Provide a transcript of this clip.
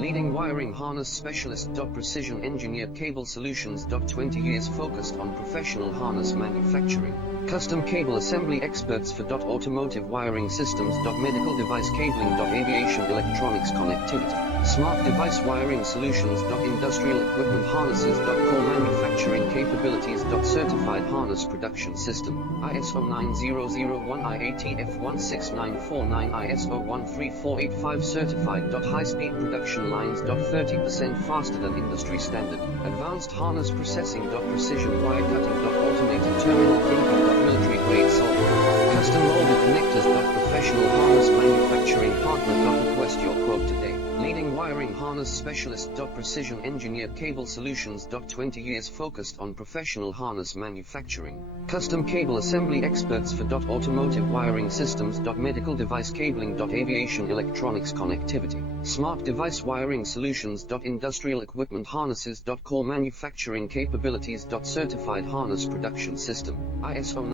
Leading wiring harness specialist. Precision engineered cable solutions. 20 years focused on professional harness manufacturing. Custom cable assembly experts for automotive wiring systems. Medical device cabling. Aviation electronics connectivity. Smart device wiring solutions. Industrial equipment harnesses. Core manufacturing capabilities. Certified harness production system. ISO 9001 IATF 16949 ISO 13485 certified. High-speed production lines. 30% faster than industry standard. Advanced harness processing. Precision wire cutting. Automated terminal printing. Military grade solder. Custom molded connectors. Professional harness manufacturing partner. Request your quote today. Leading wiring harness specialist. Precision engineered cable solutions. 20 years focused on professional harness manufacturing. Custom cable assembly experts for automotive wiring systems. Medical device cabling. Aviation electronics connectivity. Smart device wiring solutions. Industrial equipment harnesses. Core manufacturing capabilities. Certified harness production system. ISO